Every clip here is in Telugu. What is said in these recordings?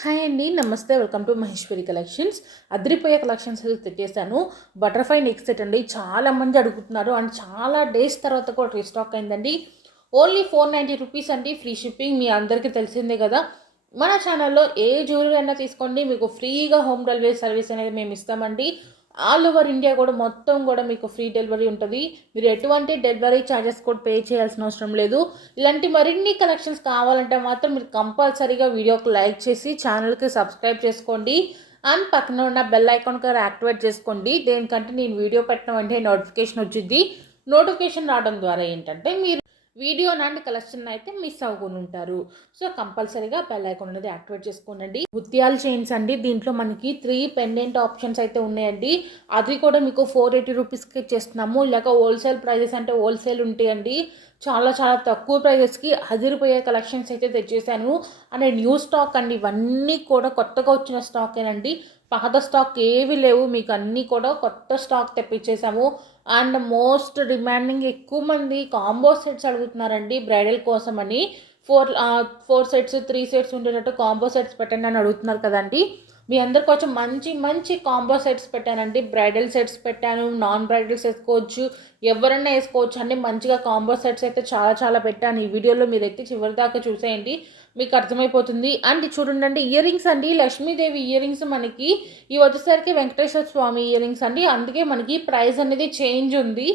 హాయ్ అండి, నమస్తే. Welcome to Maheshwari collections. అదిరిపోయే కలెక్షన్స్ అయితే తెచ్చేసాను. బటర్ఫ్లై నెక్ సెట్ అండి. చాలామంది అడుగుతున్నారు అండ్ చాలా డేస్ తర్వాత కూడా రీస్టాక్ అయిందండి. ఓన్లీ 490 రూపీస్ అండి, ఫ్రీ షిప్పింగ్. మీ అందరికీ తెలిసిందే కదా. మన ఛానల్లో ఏ జ్యువెలరీ అయినా తీసుకోండి, మీకు ఫ్రీగా హోమ్ డెలివరీ సర్వీస్ అనేది మేము ఇస్తామండి. ఆల్ ఓవర్ ఇండియా కూడా మొత్తం కూడా మీకు ఫ్రీ డెలివరీ ఉంటుంది. మీరు ఎటువంటి డెలివరీ ఛార్జెస్ కూడా పే చేయాల్సిన అవసరం లేదు. ఇలాంటి మరిన్ని కలెక్షన్స్ కావాలంటే మాత్రం మీరు కంపల్సరీగా వీడియోకి లైక్ చేసి ఛానల్కి సబ్స్క్రైబ్ చేసుకోండి. అండ్ పక్కన ఉన్న బెల్ ఐకాన్ కూడా యాక్టివేట్ చేసుకోండి. దేనికంటే నేను వీడియో పెట్టిన వెంటనే నోటిఫికేషన్ వచ్చింది. నోటిఫికేషన్ రావడం ద్వారా ఏంటంటే మీరు వీడియో నాంటి కలెక్షన్ అయితే మిస్ అవ్వకుండా ఉంటారు. సో కంపల్సరీగా బెల్ ఐకాన్ అనేది యాక్టివేట్ చేసుకోండి. ముత్యాల చైన్స్ అండి. దీంట్లో మనకి 3 పెండెంట్ ఆప్షన్స్ అయితే ఉన్నాయండి. అది కూడా మీకు 480 రూపీస్కి ఇచ్చేస్తున్నాము. ఇలాగ హోల్సేల్ ప్రైజెస్ అంటే హోల్సేల్ ఉంటాయండి. చాలా చాలా తక్కువ ప్రైజెస్కి అదిరిపోయే కలెక్షన్స్ అయితే తెచ్చేసాను. అండ్ న్యూ స్టాక్ అండి. ఇవన్నీ కూడా కొత్తగా వచ్చిన స్టాకేనండి. పాత స్టాక్ ఏవి లేవు, మీకు అన్నీ కూడా కొత్త స్టాక్ తెప్పించేసాము. అండ్ మోస్ట్ డిమాండింగ్ ఎక్కువ మంది కాంబో సెట్స్ అడుగుతున్నారండి బ్రైడల్ కోసం అని. 4 సెట్స్ 3 సెట్స్ ఉండేటట్టు కాంబో సెట్స్ పెట్టండి అని అడుగుతున్నారు కదండి. మీ అందరి కొంచెం మంచి మంచి కాంబో సెట్స్ పెట్టానండి. బ్రైడల్ సెట్స్ పెట్టాను, నాన్ బ్రైడల్స్ వేసుకోవచ్చు, ఎవరన్నా వేసుకోవచ్చు అండి. మంచిగా కాంబో సెట్స్ అయితే చాలా చాలా పెట్టాను. ఈ వీడియోలో మీరైతే చివరి దాకా చూసేయండి, మీకు అర్థమైపోతుంది. అండ్ చూడండి, ఇయర్ రింగ్స్ అండి. లక్ష్మీదేవి ఇయర్ రింగ్స్ మనకి ఇవి వచ్చేసరికి వెంకటేశ్వర స్వామి ఇయర్ రింగ్స్ అండి. అందుకే మనకి ప్రైస్ అనేది చేంజ్ ఉంది.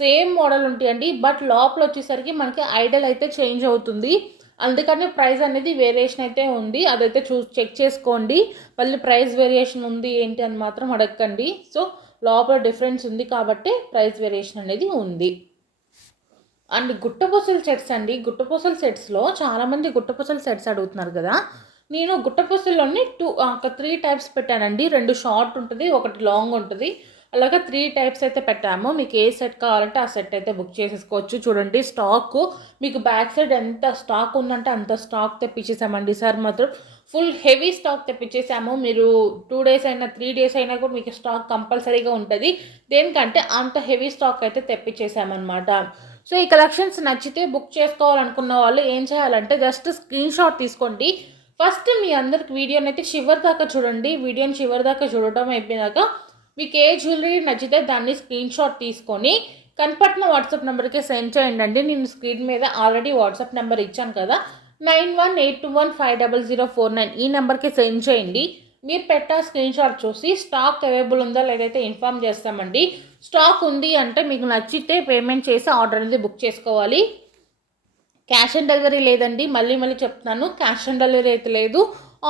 సేమ్ మోడల్ ఉంటాయండి, బట్ లోపల వచ్చేసరికి మనకి ఐడల్ అయితే చేంజ్ అవుతుంది. అందుకని ప్రైస్ అనేది వేరియేషన్ అయితే ఉంది. అదైతే చెక్ చేసుకోండి. మళ్ళీ ప్రైస్ వేరియేషన్ ఉంది ఏంటి అని మాత్రం అడగండి. సో లోపల డిఫరెన్స్ ఉంది కాబట్టి ప్రైస్ వేరియేషన్ అనేది ఉంది. అండ్ గుట్టపూసల సెట్స్ అండి. గుట్టపూసల సెట్స్లో చాలామంది గుట్టపూసల సెట్స్ అడుగుతున్నారు కదా. నేను గుట్టపూసల్లోని 3 టైప్స్ పెట్టానండి. 2 షార్ట్ ఉంటుంది, ఒకటి లాంగ్ ఉంటుంది. అలాగే 3 టైప్స్ అయితే పెట్టాము. మీకు ఏ సెట్ కావాలంటే ఆ సెట్ అయితే బుక్ చేసేసుకోవచ్చు. చూడండి, స్టాక్ మీకు బ్యాక్ సైడ్ ఎంత స్టాక్ ఉందంటే అంత స్టాక్ తెప్పించేసామండి. సార్ మాత్రం ఫుల్ హెవీ స్టాక్ తెప్పించేసాము. మీరు 2 డేస్ అయినా 3 డేస్ అయినా కూడా మీకు స్టాక్ కంపల్సరీగా ఉంటుంది. దేనికంటే అంత హెవీ స్టాక్ అయితే తెప్పించేసామన్నమాట. సో ఈ కలెక్షన్స్ నచ్చితే బుక్ చేసుకోవాలనుకున్న వాళ్ళు ఏం చేయాలంటే జస్ట్ స్క్రీన్ షాట్ తీసుకోండి. ఫస్ట్ మీ అందరికి వీడియోని అయితే చివరి దాకా చూడండి. వీడియోని చివరి దాకా చూడటం అయిపోయినాక మీకు ఏ జ్యువెలరీ నచ్చితే దాన్ని స్క్రీన్ షాట్ తీసుకొని కనపట్టిన వాట్సాప్ నెంబర్కి సెండ్ చేయండి. నేను స్క్రీన్ మీద ఆల్రెడీ వాట్సాప్ నెంబర్ ఇచ్చాను కదా, 9182150049 ఈ నెంబర్కి సెండ్ చేయండి. మీరు పెట్టా స్క్రీన్ షాట్ చూసి స్టాక్ అవైలబుల్ ఉందా లేదైతే ఇన్ఫామ్ చేస్తామండి. స్టాక్ ఉంది అంటే మీకు నచ్చితే పేమెంట్ చేసి ఆర్డర్ అనేది బుక్ చేసుకోవాలి. క్యాష్ ఆన్ డెలివరీ లేదండి. మళ్ళీ మళ్ళీ చెప్తున్నాను, క్యాష్ ఆన్ డెలివరీ అయితే లేదు.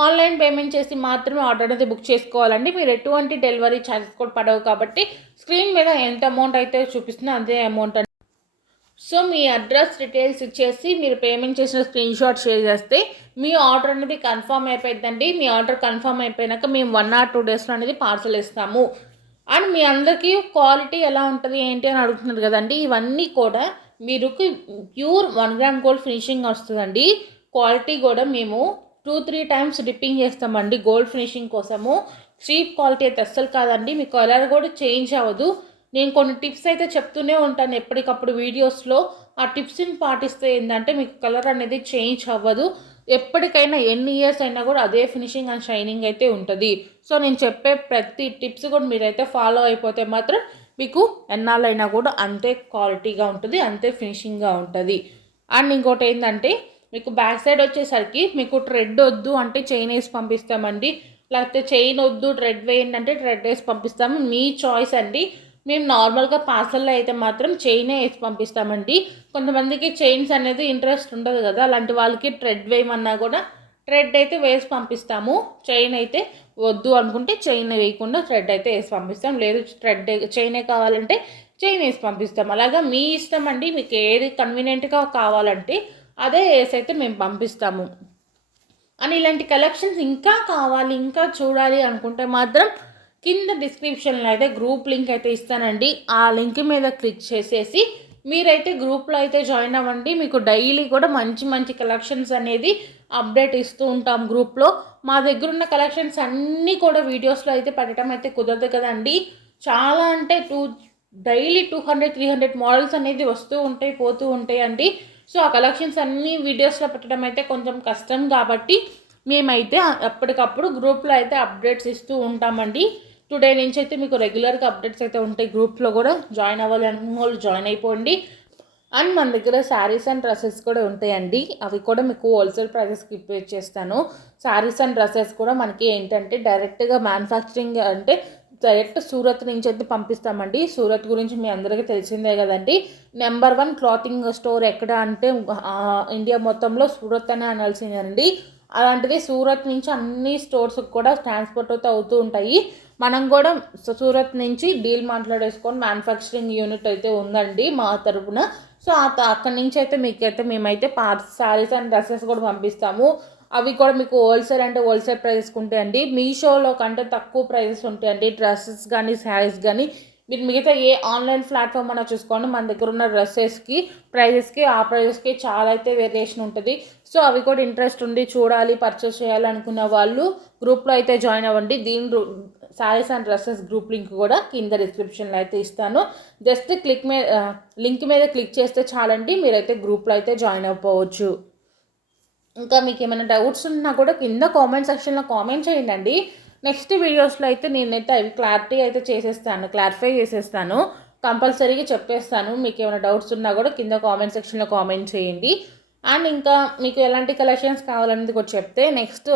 ఆన్లైన్ పేమెంట్ చేసి మాత్రమే ఆర్డర్ అనేది బుక్ చేసుకోవాలండి. మీరు ఎటువంటి డెలివరీ ఛార్జెస్ కూడా పడవు కాబట్టి స్క్రీన్ మీద ఎంత అమౌంట్ అయితే చూపిస్తుందో అంతే అమౌంట్ అండి. సో మీ అడ్రస్ డీటెయిల్స్ ఇచ్చేసి మీరు పేమెంట్ చేసిన స్క్రీన్ షాట్ షేర్ చేస్తే మీ ఆర్డర్ అనేది కన్ఫర్మ్ అయిపోయిందండి. మీ ఆర్డర్ కన్ఫర్మ్ అయిపోయినాక మేము 1 or 2 డేస్లో అనేది పార్సల్ ఇస్తాము. అండ్ మీ అందరికీ క్వాలిటీ ఎలా ఉంటుంది ఏంటి అని అడుగుతున్నారు కదండి. ఇవన్నీ కూడా మీరు ప్యూర్ 1 గ్రామ్ గోల్డ్ ఫినిషింగ్ వస్తుందండి. క్వాలిటీ కూడా మేము 2-3 టైమ్స్ డిప్పింగ్ చేస్తామండి గోల్డ్ ఫినిషింగ్ కోసము. చీప్ క్వాలిటీ అయితే అస్సలు కాదండి. మీ కలర్ కూడా చేంజ్ అవ్వదు. నేను కొన్ని టిప్స్ అయితే చెప్తూనే ఉంటాను ఎప్పటికప్పుడు వీడియోస్లో. ఆ టిప్స్ని పాటిస్తే ఏంటంటే మీకు కలర్ అనేది చేంజ్ అవ్వదు. ఎప్పటికైనా ఎన్ని ఇయర్స్ అయినా కూడా అదే ఫినిషింగ్ అండ్ షైనింగ్ అయితే ఉంటుంది. సో నేను చెప్పే ప్రతి టిప్స్ కూడా మీరైతే ఫాలో అయిపోతే మాత్రం మీకు ఎన్నాళ్ళైనా కూడా అంతే క్వాలిటీగా ఉంటుంది, అంతే ఫినిషింగ్గా ఉంటుంది. అండ్ ఇంకోటి ఏంటంటే మీకు బ్యాక్ సైడ్ వచ్చేసరికి మీకు ట్రెడ్ వద్దు అంటే చైన్ వేసి పంపిస్తామండి. లేకపోతే చైన్ వద్దు ట్రెడ్ వేయండి అంటే ట్రెడ్ వేసి పంపిస్తాము. మీ చాయిస్ అండి. మేము నార్మల్గా పార్సల్లో అయితే మాత్రం చైనే వేసి పంపిస్తామండి. కొంతమందికి చైన్స్ అనేది ఇంట్రెస్ట్ ఉండదు కదా, అలాంటి వాళ్ళకి ట్రెడ్ వేయమన్నా కూడా థ్రెడ్ అయితే వేసి పంపిస్తాము. చైన్ అయితే వద్దు అనుకుంటే చైన్ వేయకుండా థ్రెడ్ అయితే వేసి పంపిస్తాం. లేదు చైనే కావాలంటే చైన్ వేసి పంపిస్తాం. అలాగా మీ ఇష్టం అండి. మీకు ఏది కన్వీనియంట్గా కావాలంటే అదే వేసి అయితే మేము పంపిస్తాము. అని ఇలాంటి కలెక్షన్స్ ఇంకా కావాలి, ఇంకా చూడాలి అనుకుంటే మాత్రం కింద డిస్క్రిప్షన్లో అయితే గ్రూప్ లింక్ అయితే ఇస్తానండి. ఆ లింక్ మీద క్లిక్ చేసేసి మీరైతే గ్రూప్లో అయితే జాయిన్ అవ్వండి. మీకు డైలీ కూడా మంచి మంచి కలెక్షన్స్ అనేది అప్డేట్ ఇస్తూ ఉంటాం గ్రూప్లో. మా దగ్గర ఉన్న కలెక్షన్స్ అన్నీ కూడా వీడియోస్లో అయితే పెట్టడం అయితే కుదరదు కదండి. చాలా అంటే డైలీ 200-300 మోడల్స్ అనేది వస్తూ ఉంటాయి, పోతూ ఉంటాయి అండి. సో ఆ కలెక్షన్స్ అన్నీ వీడియోస్లో పెట్టడం అయితే కొంచెం కష్టం కాబట్టి మేమైతే ఎప్పటికప్పుడు గ్రూప్లో అయితే అప్డేట్స్ ఇస్తూ ఉంటామండి. టుడే నుంచి అయితే మీకు రెగ్యులర్గా అప్డేట్స్ అయితే ఉంటాయి. గ్రూప్లో కూడా జాయిన్ అవ్వాలి అనుకున్న వాళ్ళు జాయిన్ అయిపోండి. అండ్ మన దగ్గర శారీస్ అండ్ డ్రెస్సెస్ కూడా ఉంటాయండి. అవి కూడా మీకు హోల్సేల్ ప్రైజెస్కి ఇప్పేట్ చేస్తాను. శారీస్ అండ్ డ్రెస్సెస్ కూడా మనకి ఏంటంటే డైరెక్ట్గా మ్యానుఫ్యాక్చరింగ్ అంటే డైరెక్ట్ సూరత్ నుంచి అయితే పంపిస్తామండి. సూరత్ గురించి మీ అందరికీ తెలిసిందే కదండి. నెంబర్ 1 క్లాతింగ్ స్టోర్ ఎక్కడ అంటే ఇండియా మొత్తంలో సూరత్ అనే అనాల్సిందండి. అలాంటిది సూరత్ నుంచి అన్ని స్టోర్స్కి కూడా ట్రాన్స్పోర్ట్ అయితే అవుతూ ఉంటాయి. మనం కూడా సూరత్ నుంచి డీల్ మాట్లాడేసుకొని మ్యానుఫ్యాక్చరింగ్ యూనిట్ అయితే ఉందండి మా తరపున. సో అక్కడి నుంచి అయితే మీకైతే మేమైతే శారీస్ అండ్ డ్రెస్సెస్ కూడా పంపిస్తాము. అవి కూడా మీకు హోల్సేల్ అంటే హోల్సేల్ ప్రైజెస్కి ఉంటాయండి. మీషోలో కంటే తక్కువ ప్రైజెస్ ఉంటాయండి డ్రెస్సెస్ కానీ శారీస్ కానీ. మీరు మిగతా ఏ ఆన్లైన్ ప్లాట్ఫామ్ అన్నా చూసుకోండి, మన దగ్గర ఉన్న డ్రెస్సెస్కి ప్రైజెస్కి ఆ ప్రైజెస్కి చాలా అయితే వేరియేషన్ ఉంటుంది. సో అవి కూడా ఇంట్రెస్ట్ ఉండి చూడాలి పర్చేస్ చేయాలి అనుకున్న వాళ్ళు గ్రూప్లో అయితే జాయిన్ అవ్వండి. Saris and dresses group link కూడా కింద డిస్క్రిప్షన్లో అయితే ఇస్తాను. జస్ట్ లింక్ మీద క్లిక్ చేస్తే చాలండి, మీరైతే గ్రూప్లో అయితే జాయిన్ అయిపోవచ్చు. ఇంకా మీకు ఏమైనా డౌట్స్ ఉన్నా కూడా కింద కామెంట్ సెక్షన్లో కామెంట్ చేయండి. నెక్స్ట్ వీడియోస్లో అయితే నేనైతే అవి క్లారిఫై చేసేస్తాను. కంపల్సరీగా చెప్పేస్తాను. మీకు ఏమైనా డౌట్స్ ఉన్నా కూడా కింద కామెంట్ సెక్షన్లో కామెంట్ చేయండి. అండ్ ఇంకా మీకు ఎలాంటి కలెక్షన్స్ కావాలనేది కూడా చెప్తే నెక్స్ట్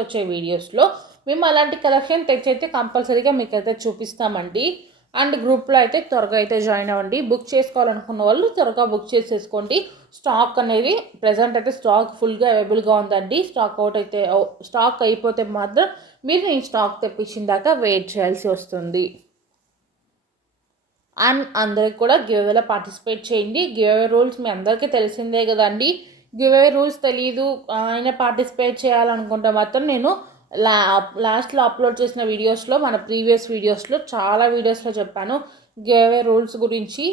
వచ్చే వీడియోస్లో మేము అలాంటి కలెక్షన్ తెచ్చైతే కంపల్సరీగా మీకు అయితే చూపిస్తామండి. అండ్ గ్రూప్లో అయితే త్వరగా అయితే జాయిన్ అవ్వండి. బుక్ చేసుకోవాలనుకున్న వాళ్ళు త్వరగా బుక్ చేసేసుకోండి. స్టాక్ అనేది ప్రజెంట్ అయితే స్టాక్ ఫుల్గా అవైలబుల్గా ఉందండి. స్టాక్ అయిపోతే మాత్రం మీరు నేను స్టాక్ తెప్పించిన దాకా వెయిట్ చేయాల్సి వస్తుంది. అండ్ అందరికి కూడా గివ్అవేలో పార్టిసిపేట్ చేయండి. గివ్అవే రూల్స్ మీ అందరికీ తెలిసిందే కదండి. గివ్అవే రూల్స్ తెలియదు ఆయన పార్టిసిపేట్ చేయాలనుకుంటే మాత్రం నేను లాస్ట్లో అప్లోడ్ చేసిన వీడియోస్లో మన ప్రీవియస్ వీడియోస్లో చాలా వీడియోస్లో చెప్పాను గివ్అవే రూల్స్ గురించి.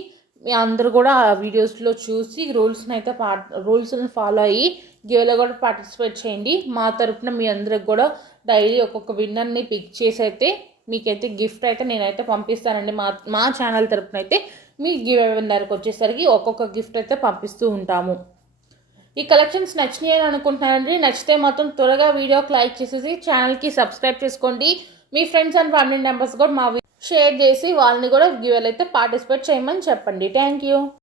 మీ అందరూ కూడా ఆ వీడియోస్లో చూసి రూల్స్ని ఫాలో అయ్యి గివ్అవేలో కూడా పార్టిసిపేట్ చేయండి. మా తరపున మీ అందరికి కూడా డైలీ ఒక్కొక్క విన్నర్ని పిక్ చేసి అయితే మీకైతే గిఫ్ట్ అయితే నేనైతే పంపిస్తానండి. మా ఛానల్ తరపున అయితే మీ గివ్అవే విన్నర్కి వచ్చేసరికి ఒక్కొక్క గిఫ్ట్ అయితే పంపిస్తూ ఉంటాము. ఈ కలెక్షన్స్ నచ్చినాయి అని అనుకుంటున్నానండి. నచ్చితే మాత్రం త్వరగా వీడియోకి లైక్ చేసేసి ఛానల్కి సబ్స్క్రైబ్ చేసుకోండి. మీ ఫ్రెండ్స్ అండ్ ఫ్యామిలీ మెంబర్స్ కూడా షేర్ చేసి వాళ్ళని కూడా గివ్అవేలో అయితే పార్టిసిపేట్ చేయమని చెప్పండి. Thank you.